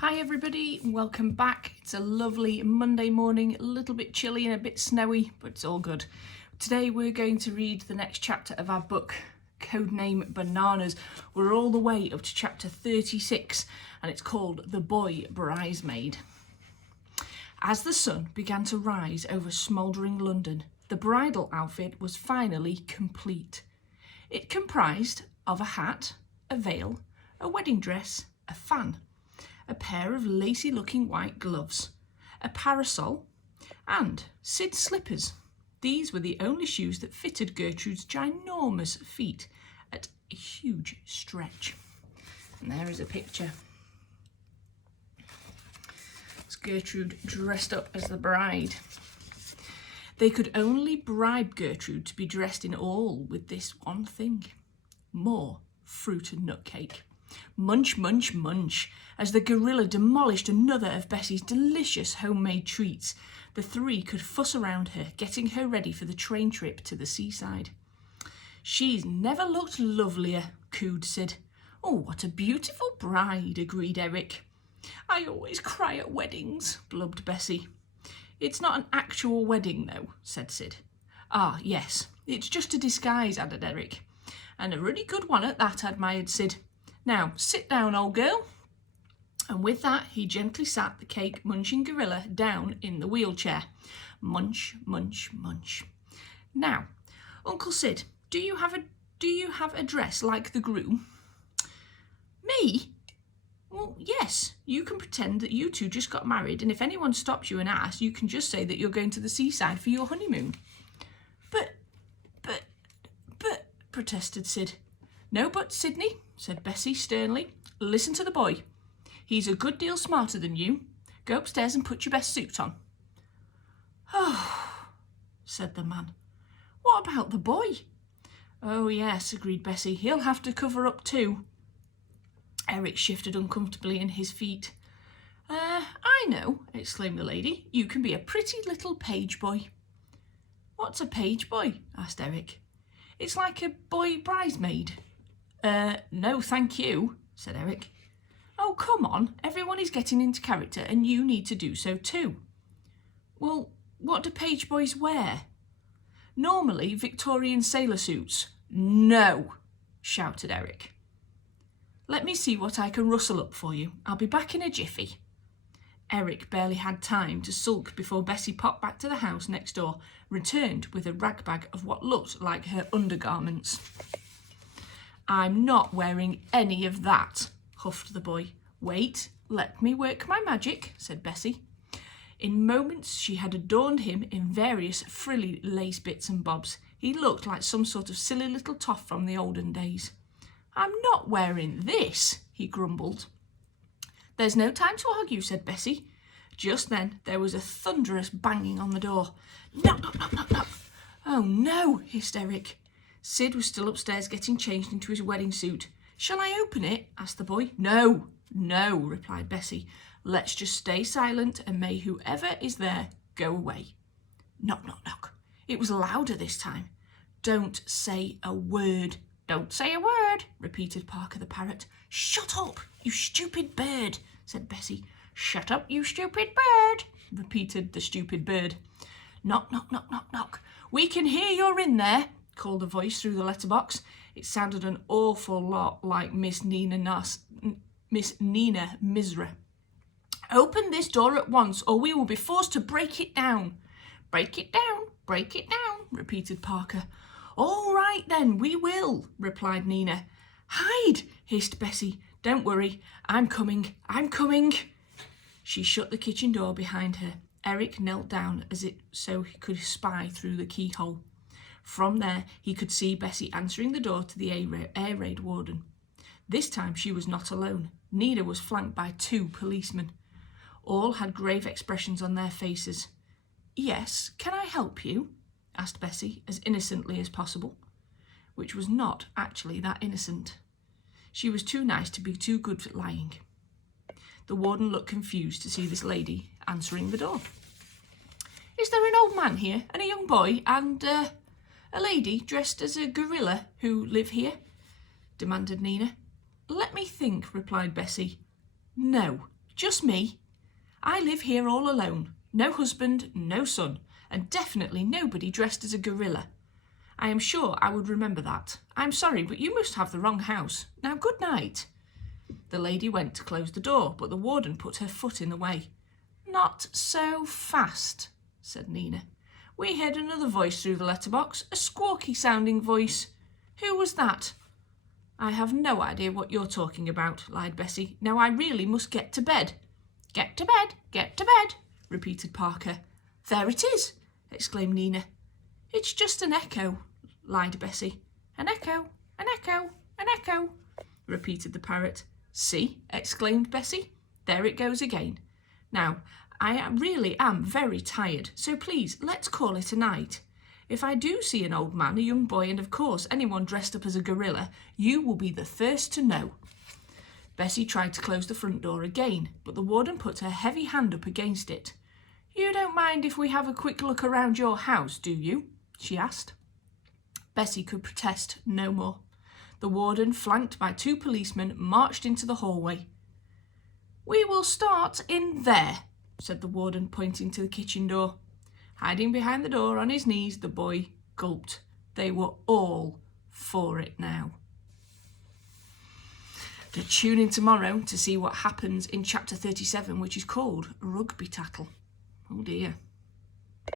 Hi everybody, welcome back. It's a lovely Monday morning, a little bit chilly and a bit snowy, but it's all good. Today we're going to read the next chapter of our book, Codename Bananas. We're all the way up to chapter 36 and it's called The Boy Bridesmaid. As the sun began to rise over smouldering London, the bridal outfit was finally complete. It comprised of a hat, a veil, a wedding dress, a fan, a pair of lacy-looking white gloves, a parasol, and Sid's slippers. These were the only shoes that fitted Gertrude's ginormous feet at a huge stretch. And there is a picture. It's Gertrude dressed up as the bride. They could only bribe Gertrude to be dressed in all with this one thing: more fruit and nut cake. Munch, munch, munch. As the gorilla demolished another of Bessie's delicious homemade treats, the three could fuss around her, getting her ready for the train trip to the seaside. "She's never looked lovelier," cooed Sid. "Oh, what a beautiful bride," agreed Eric. "I always cry at weddings," blubbed Bessie. "It's not an actual wedding, though," said Sid. "Ah, yes, it's just a disguise," added Eric. "And a really good one at that," admired Sid. "Now, sit down, old girl." And with that, he gently sat the cake-munching gorilla down in the wheelchair. Munch, munch, munch. "Now, Uncle Sid, do you have a dress like the groom?" "Me? Well, yes. You can pretend that you two just got married, and if anyone stops you and asks, you can just say that you're going to the seaside for your honeymoon." But, protested Sid. "No buts, Sydney," said Bessie sternly. "Listen to the boy. He's a good deal smarter than you. Go upstairs and put your best suit on." "Oh," said the man. "What about the boy?" "Oh, yes," agreed Bessie. "He'll have to cover up too." Eric shifted uncomfortably in his feet. I know," exclaimed the lady. "You can be a pretty little page boy." "What's a page boy?" asked Eric. "It's like a boy bridesmaid." No, thank you," said Eric. "Oh, come on. Everyone is getting into character and you need to do so too." "Well, what do page boys wear?" "Normally Victorian sailor suits." "No," shouted Eric. "Let me see what I can rustle up for you. I'll be back in a jiffy." Eric barely had time to sulk before Bessie popped back to the house next door, returned with a ragbag of what looked like her undergarments. "I'm not wearing any of that," huffed the boy. "Wait, let me work my magic," said Bessie. In moments she had adorned him in various frilly lace bits and bobs. He looked like some sort of silly little toff from the olden days. "I'm not wearing this," he grumbled. "There's no time to argue," said Bessie. Just then there was a thunderous banging on the door. "Knock, knock, knock, knock, knock." "Oh no," hissed Eric. Sid was still upstairs getting changed into his wedding suit. "Shall I open it?" asked the boy. "No, no," replied Bessie. "Let's just stay silent and may whoever is there go away." Knock, knock, knock. It was louder this time. "Don't say a word." "Don't say a word," repeated Parker the parrot. "Shut up, you stupid bird," said Bessie. "Shut up, you stupid bird," repeated the stupid bird. Knock, knock, knock, knock, knock. "We can hear you're in there," called a voice through the letterbox. It sounded an awful lot like Miss Nina Misra. "Open this door at once or we will be forced to break it down." "Break it down, break it down," repeated Parker. "All right then, we will," replied Nina. "Hide," hissed Bessie. "Don't worry, I'm coming, I'm coming." She shut the kitchen door behind her. Eric knelt down so he could spy through the keyhole. From there, he could see Bessie answering the door to the air raid warden. This time she was not alone. Nina was flanked by 2 policemen. All had grave expressions on their faces. "Yes, can I help you?" asked Bessie, as innocently as possible, which was not actually that innocent. She was too nice to be too good at lying. The warden looked confused to see this lady answering the door. "Is there an old man here, and a young boy, and a lady dressed as a gorilla who live here?" demanded Nina. "Let me think," replied Bessie. "No, Just me. I live here all alone. No husband, no son, and definitely nobody dressed as a gorilla. I am sure I would remember that. I'm sorry, but you must have the wrong house. Now, good night." The lady went to close the door, but the warden put her foot in the way. "Not so fast," said Nina. "We heard another voice through the letterbox, a squawky-sounding voice. Who was that?" "I have no idea what you're talking about," lied Bessie. "Now I really must get to bed." "Get to bed, get to bed," repeated Parker. "There it is," exclaimed Nina. "It's just an echo," lied Bessie. "An echo, an echo, an echo," repeated the parrot. "See," exclaimed Bessie. "There it goes again. Now, I really am very tired, so please let's call it a night. If I do see an old man, a young boy, and of course anyone dressed up as a gorilla, you will be the first to know." Bessie tried to close the front door again, but the warden put her heavy hand up against it. "You don't mind if we have a quick look around your house, do you?" she asked. Bessie could protest no more. The warden, flanked by 2 policemen, marched into the hallway. "We will start in there," said the warden, pointing to the kitchen door. Hiding behind the door on his knees, the boy gulped. They were all for it now. But tune in tomorrow to see what happens in chapter 37, which is called Rugby Tattle. Oh dear.